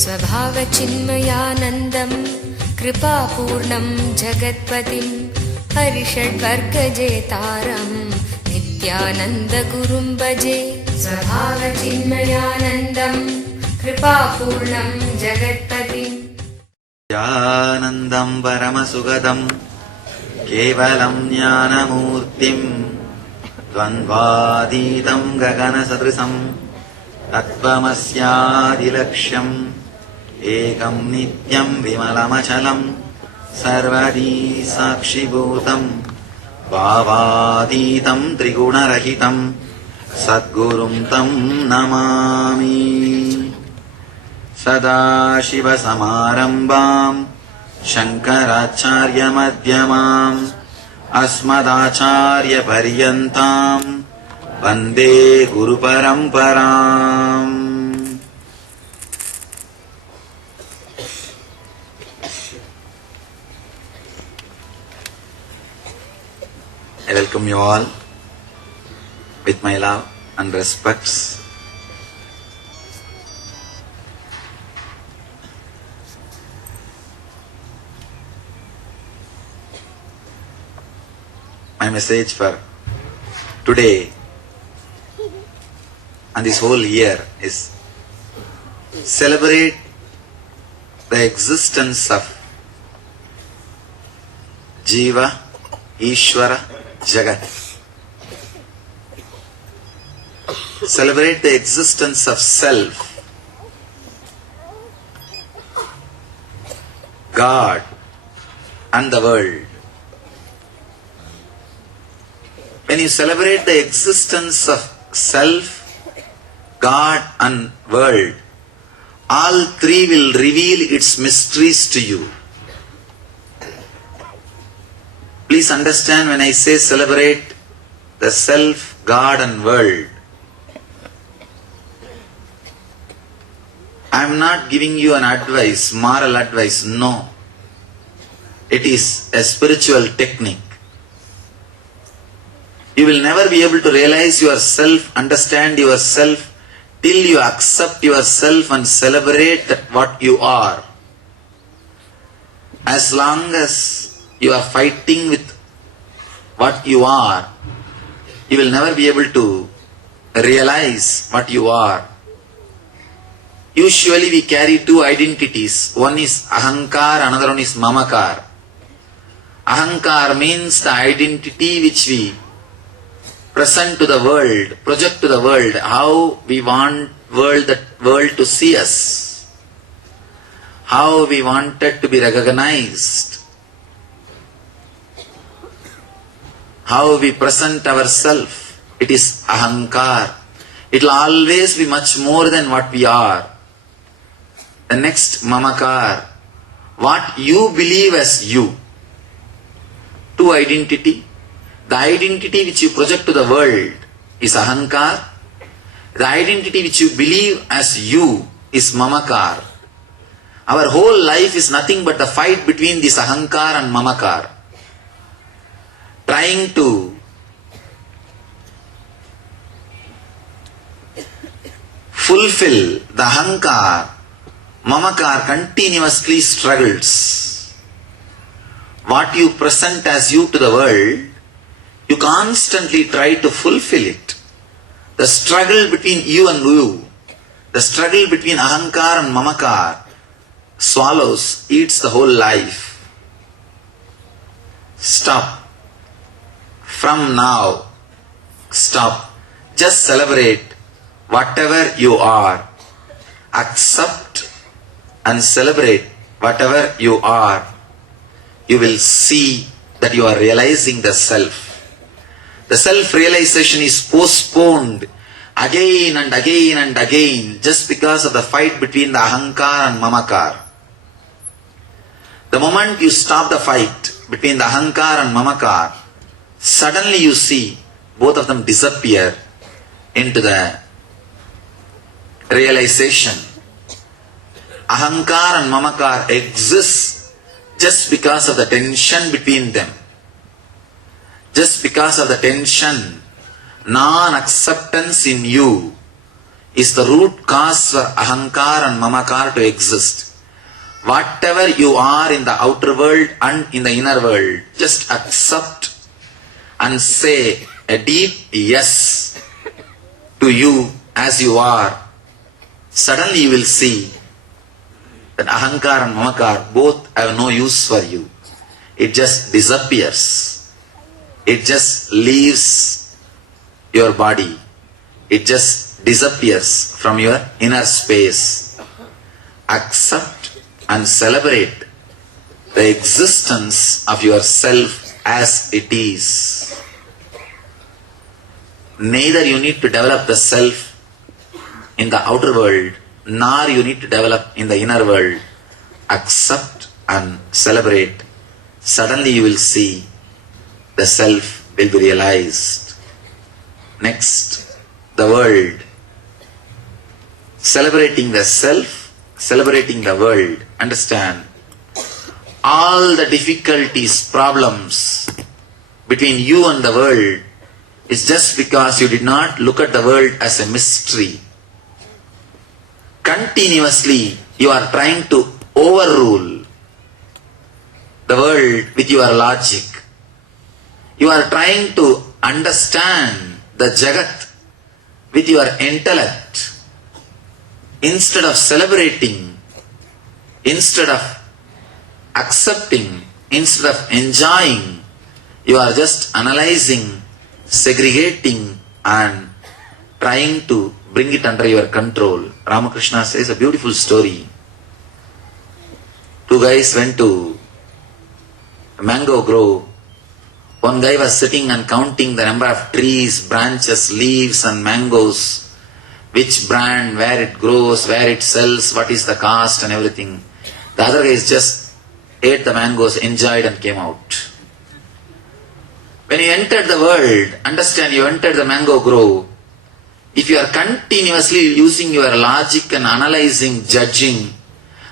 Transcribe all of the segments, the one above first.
स्वभावचिन्मयानन्दं कृपापूर्णं जगत्पतिं हरिषड्वर्गजेतारं नित्यानन्दगुरुं भजे। स्वभावचिन्मयानन्दं कृपापूर्णं जगत्पतिं आनन्दं परमसुगदं केवलं ज्ञानमूर्तिं द्वन्द्वातीतं गगनसदृशं तत्त्वमस्यादिलक्ष्यम् एकं नित्यं विमलमचलं सर्वदी साक्षिभूतं भावातीतं त्रिगुणरहितं सद्गुरुं तं नमामि। सदाशिवसमारम्भां शङ्कराचार्यमध्यमाम् अस्मदाचार्यपर्यन्तां वन्दे गुरुपरम्पराम्। I welcome you all with my love and respects. My message for today and this whole year is celebrate the existence of Jeva, Eshwara, Jagat. Celebrate the existence of self, God and the world. When you celebrate the existence of self, God and world, all three will reveal its mysteries to you. Please understand, when I say celebrate the self, God and world, I am not giving you an advice, moral advice, no. It is a spiritual technique. You will never be able to realize yourself, understand yourself, till you accept yourself and celebrate that what you are. As long as you are fighting with what you are, you will never be able to realize what you are. Usually we carry two identities. One is ahankar, another one is mamakar. Ahankar means the identity which we present to the world, project to the world, how we want that world to see us, how we wanted to be recognized, how we present ourselves. It is ahankar. It will always be much more than what we are. The next, mamakar, what you believe as you. Two identity. The identity which you project to the world is ahankar. The identity which you believe as you is mamakar. Our whole life is nothing but the fight between this ahankar and mamakar. Trying to fulfill the ahankar, mamakar continuously struggles. What you present as you to the world, you constantly try to fulfill it. The struggle between you and you, the struggle between ahankar and mamakar, swallows, eats the whole life. Stop. From now, stop. Just celebrate whatever you are. Accept and celebrate whatever you are. You will see that you are realizing the self. The self-realization is postponed again and again and again just because of the fight between the ahankar and mamakar. The moment you stop the fight between the ahankar and mamakar, suddenly you see both of them disappear into the realization. Ahankar and mamakar exist just because of the tension between them. Just because of the tension, non-acceptance in you is the root cause for ahankar and mamakar to exist. Whatever you are in the outer world and in the inner world, just accept and say a deep yes to you as you are. Suddenly you will see that ahankar and mamakar both have no use for you. It just disappears. It just leaves your body. It just disappears from your inner space. Accept and celebrate the existence of yourself as it is. Neither you need to develop the self in the outer world, nor you need to develop in the inner world. Accept and celebrate. Suddenly you will see the self will be realized. Next, the world. Celebrating the self, celebrating the world. Understand, all the difficulties, problems between you and the world is just because you did not look at the world as a mystery. Continuously you are trying to overrule the world with your logic. You are trying to understand the Jagat with your intellect. Instead of celebrating, instead of accepting, instead of enjoying, you are just analyzing, segregating and trying to bring it under your control. Ramakrishna says a beautiful story. Two guys went to a mango grove. One guy was sitting and counting the number of trees, branches, leaves and mangoes, which brand, where it grows, where it sells, what is the cost and everything. The other guys just ate the mangoes, enjoyed and came out. When you entered the world, understand, you entered the mango grove. If you are continuously using your logic and analyzing, judging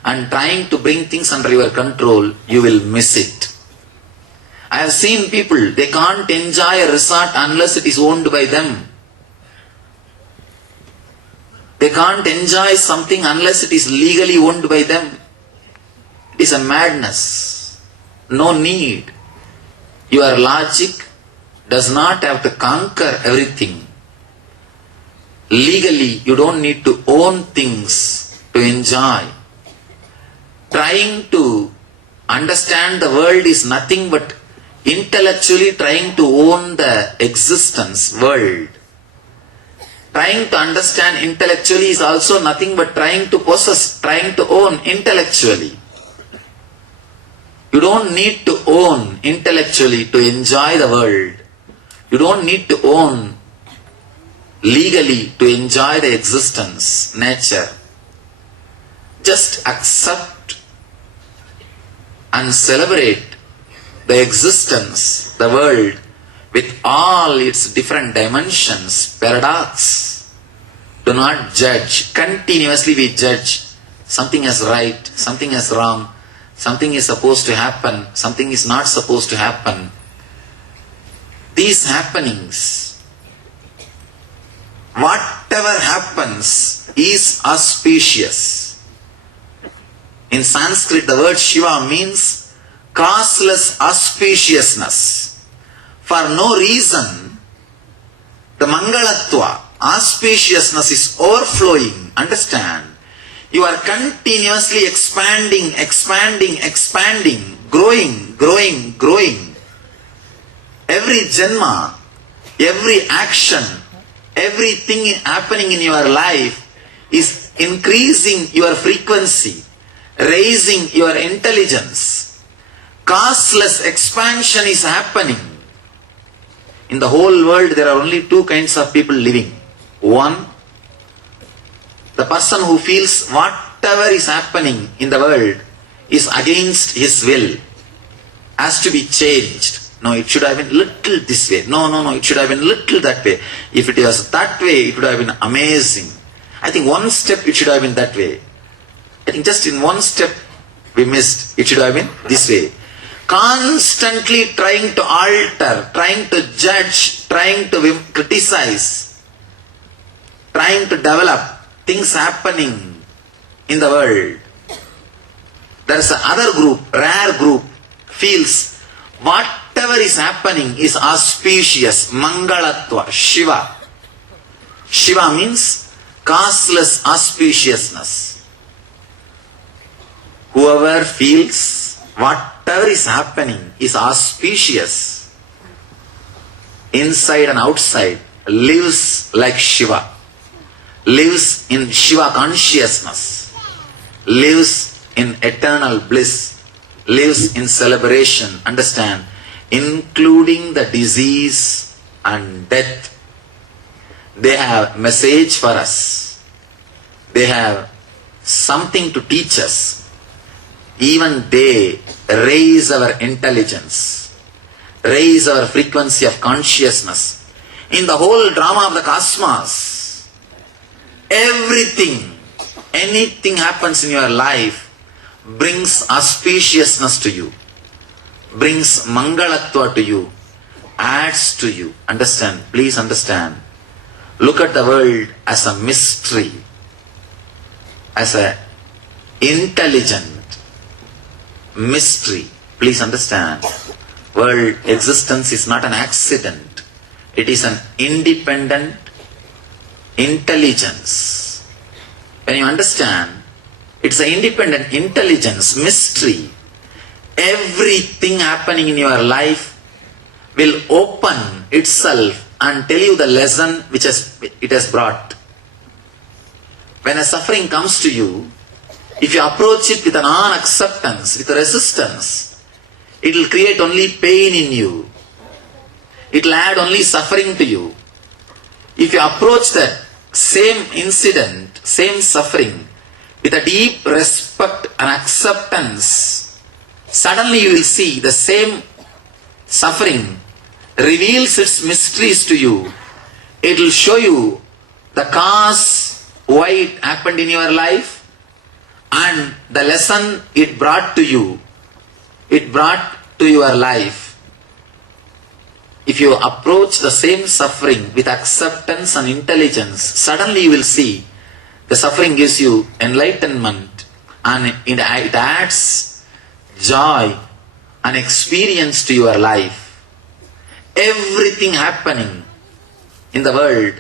and trying to bring things under your control, you will miss it. I have seen people, they can't enjoy a resort unless it is owned by them. They can't enjoy something unless it is legally owned by them. It is a madness. No need. Your logic does not have to conquer everything. Legally, you don't need to own things to enjoy. Trying to understand the world is nothing but intellectually trying to own the existence, world. Trying to understand intellectually is also nothing but trying to possess, trying to own intellectually. You don't need to own intellectually to enjoy the world. You don't need to own legally to enjoy the existence, nature. Just accept and celebrate the existence, the world, with all its different dimensions, paradox. Do not judge. Continuously we judge. Something is right, something is wrong, something is supposed to happen, something is not supposed to happen. These happenings, whatever happens is auspicious. In Sanskrit, the word Shiva means causeless auspiciousness. For no reason, the Mangalatva, auspiciousness is overflowing. Understand? You are continuously expanding, growing. Every janma, every action, everything happening in your life is increasing your frequency, raising your intelligence. Causeless expansion is happening. In the whole world, there are only two kinds of people living. One, the person who feels whatever is happening in the world is against his will, has to be changed. No, it should have been little this way. No, it should have been little that way. If it was that way, it would have been amazing. I think one step it should have been that way. I think just in one step we missed. It should have been this way. Constantly trying to alter, trying to judge, trying to criticize, trying to develop, things happening in the world. There is another group, rare group, feels whatever is happening is auspicious, mangalatva, Shiva. Shiva means causeless auspiciousness. Whoever feels whatever is happening is auspicious, inside and outside, lives like Shiva, lives in Shiva consciousness, lives in eternal bliss, lives in celebration, understand, including the disease and death. They have message for us. They have something to teach us. Even they raise our intelligence, raise our frequency of consciousness. In the whole drama of the cosmos, everything, anything happens in your life brings auspiciousness to you, brings mangalatva to you, adds to you. Understand? Please understand. Look at the world as a mystery, as a intelligent mystery. Please understand. World existence is not an accident. It is an independent intelligence. When you understand, it's an independent intelligence, mystery. Everything happening in your life will open itself and tell you the lesson which it has brought. When a suffering comes to you, if you approach it with a non-acceptance, with a resistance, it will create only pain in you. It will add only suffering to you. If you approach that same incident, same suffering, with a deep respect and acceptance, suddenly you will see the same suffering reveals its mysteries to you. It will show you the cause, why it happened in your life, and the lesson it brought to you. It brought to your life. If you approach the same suffering with acceptance and intelligence, suddenly you will see the suffering gives you enlightenment, and it adds joy and experience to your life. Everything happening in the world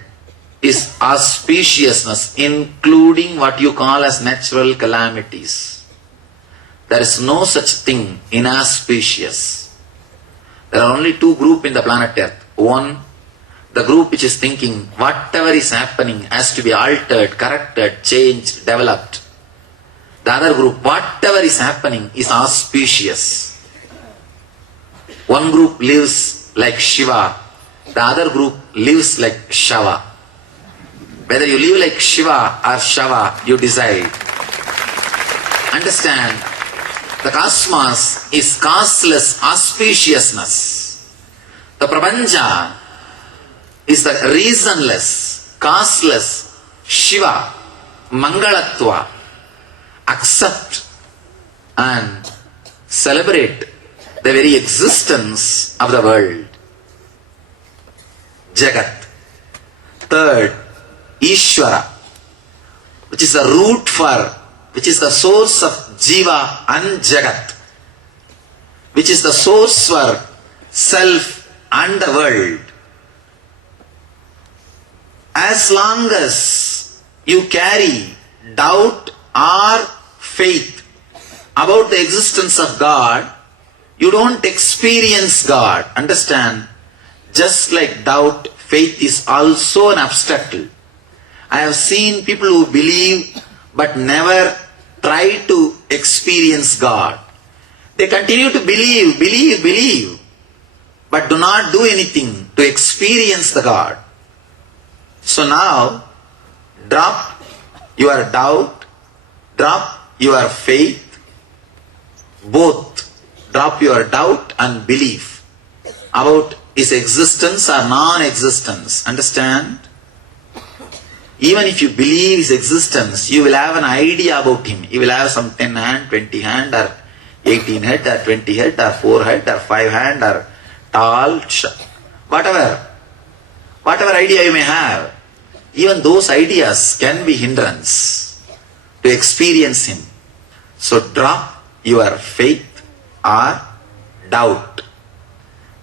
is auspiciousness, including what you call as natural calamities. There is no such thing inauspicious. There are only two groups in the planet Earth. One, the group which is thinking whatever is happening has to be altered, corrected, changed, developed. The other group, whatever is happening is auspicious. One group lives like Shiva, the other group lives like Shava. Whether you live like Shiva or Shava, you decide. Understand, the cosmos is causeless auspiciousness. The Prapancha is the reasonless, causeless Shiva, Mangalatva. Accept and celebrate the very existence of the world. Jagat. Third, Eshwara, which is the root for, which is the source of Jeva and Jagat, which is the source for self and the world. As long as you carry doubt or faith about the existence of God, you don't experience God. Understand? Just like doubt, faith is also an obstacle. I have seen people who believe but never try to experience God. They continue to believe, but do not do anything to experience the God. So now, drop your doubt, drop your faith, both. Drop your doubt and belief about His existence or non-existence. Understand? Even if you believe His existence, you will have an idea about Him. You will have some 10 hand, 20 hand, or 18 head, or 20 head, or 4 head, or 5 hand, or tall, whatever idea you may have. even those ideas can be hindrance to experience Him. So drop your faith or doubt.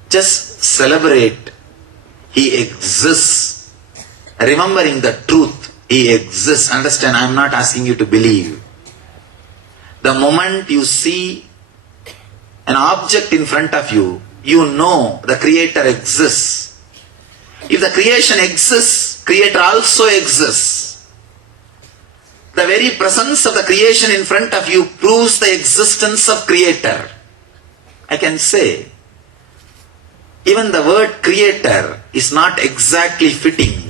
Just celebrate. He exists. Remembering the truth, He exists. Understand, I am not asking you to believe. The moment you see an object in front of you, you know the Creator exists. If the creation exists, Creator also exists. The very presence of the creation in front of you proves the existence of Creator. I can say, even the word Creator is not exactly fitting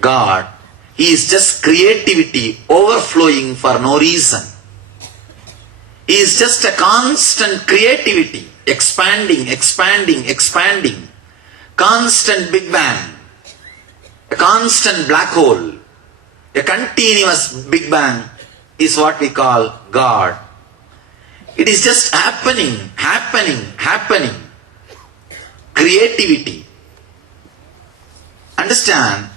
God. He is just creativity overflowing for no reason. He is just a constant creativity, expanding, expanding, expanding. Constant Big Bang, a constant black hole, a continuous Big Bang is what we call God. It is just happening, happening, happening. Creativity. Understand,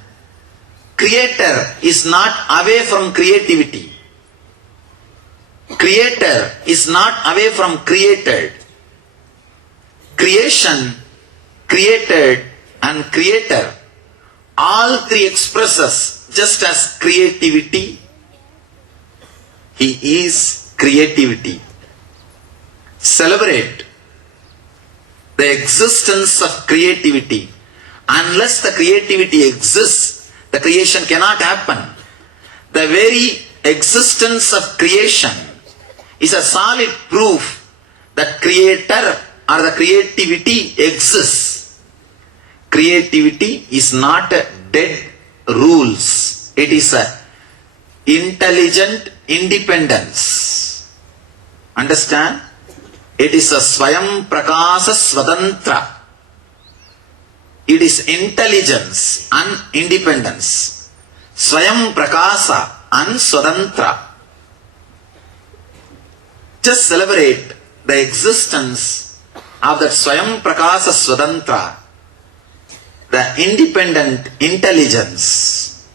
Creator is not away from creativity. Creator is not away from created. Creation, created and creator, all three expresses just as creativity. He is creativity. Celebrate the existence of creativity. Unless the creativity exists, the creation cannot happen. The very existence of creation is a solid proof that Creator or the creativity exists. Creativity is not a dead rules. It is a intelligent independence. Understand? It is a Swayam Prakasa Swatantra. It is intelligence and independence. Swayam Prakasa and Swatantra. Just celebrate the existence of that Swayam Prakasa Swatantra, the independent intelligence.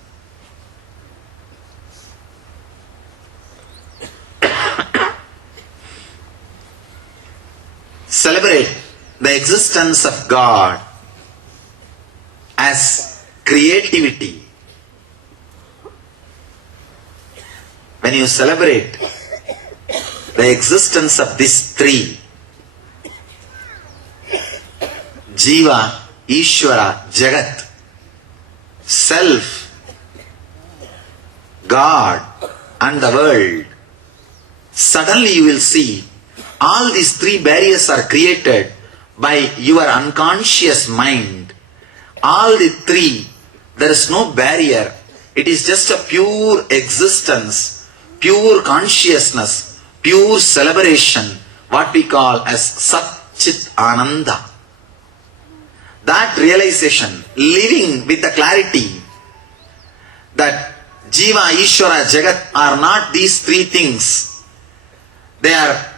Celebrate the existence of God as creativity. When you celebrate the existence of these three, Jeva, Eshwara, Jagat, self, God and the world, suddenly you will see all these three barriers are created by your unconscious mind. All the three, there is no barrier. It is just a pure existence, pure consciousness, pure celebration, what we call as Sat Chit Ananda. That realization, living with the clarity that Jeva, Eshwara, Jagat are not these three things. They are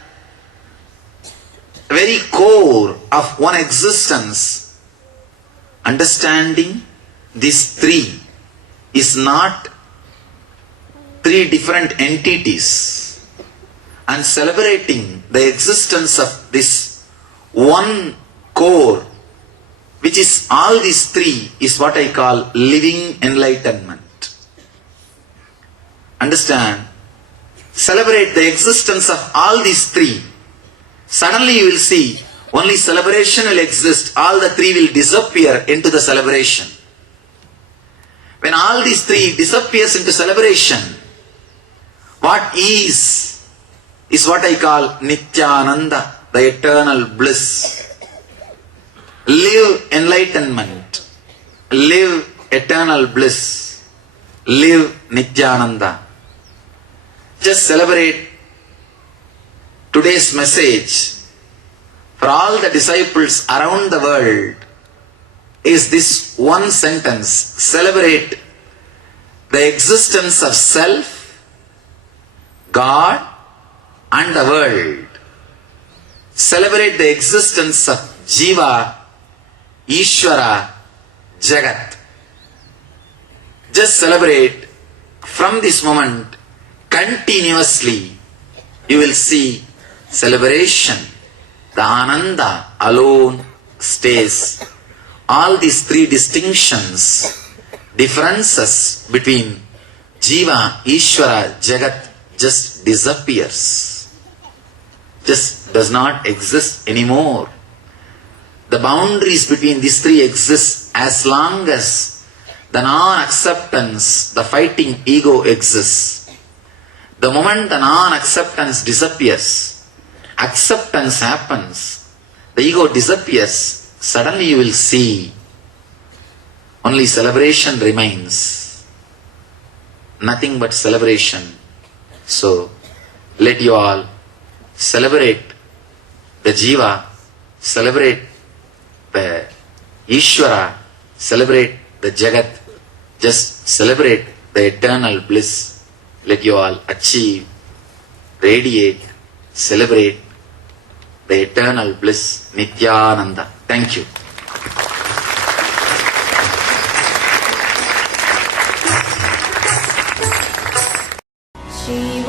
very core of one existence. Understanding these three is not three different entities, and celebrating the existence of this one core, which is all these three, is what I call living enlightenment. Understand? Celebrate the existence of all these three. Suddenly you will see only celebration will exist, all the three will disappear into the celebration. When all these three disappears into celebration, what is what I call Nithyananda, the eternal bliss. Live enlightenment, live eternal bliss, live Nithyananda. Just celebrate today's message for all the disciples around the world is this one sentence: celebrate the existence of self, God and the world. Celebrate the existence of Jeva, Eshwara, Jagat. Just celebrate from this moment continuously. You will see celebration. The Ananda alone stays. All these three distinctions, differences between Jeva, Eshwara, Jagat just disappears. Just does not exist anymore. The boundaries between these three exist as long as the non-acceptance, the fighting ego exists. The moment the non-acceptance disappears, acceptance happens, the ego disappears, suddenly you will see only celebration remains. Nothing but celebration. So, let you all celebrate the Jeva, celebrate the Eshwara, celebrate the Jagat, just celebrate the eternal bliss. Let you all achieve, radiate, celebrate the eternal bliss, Nithyananda. Thank you. Shiva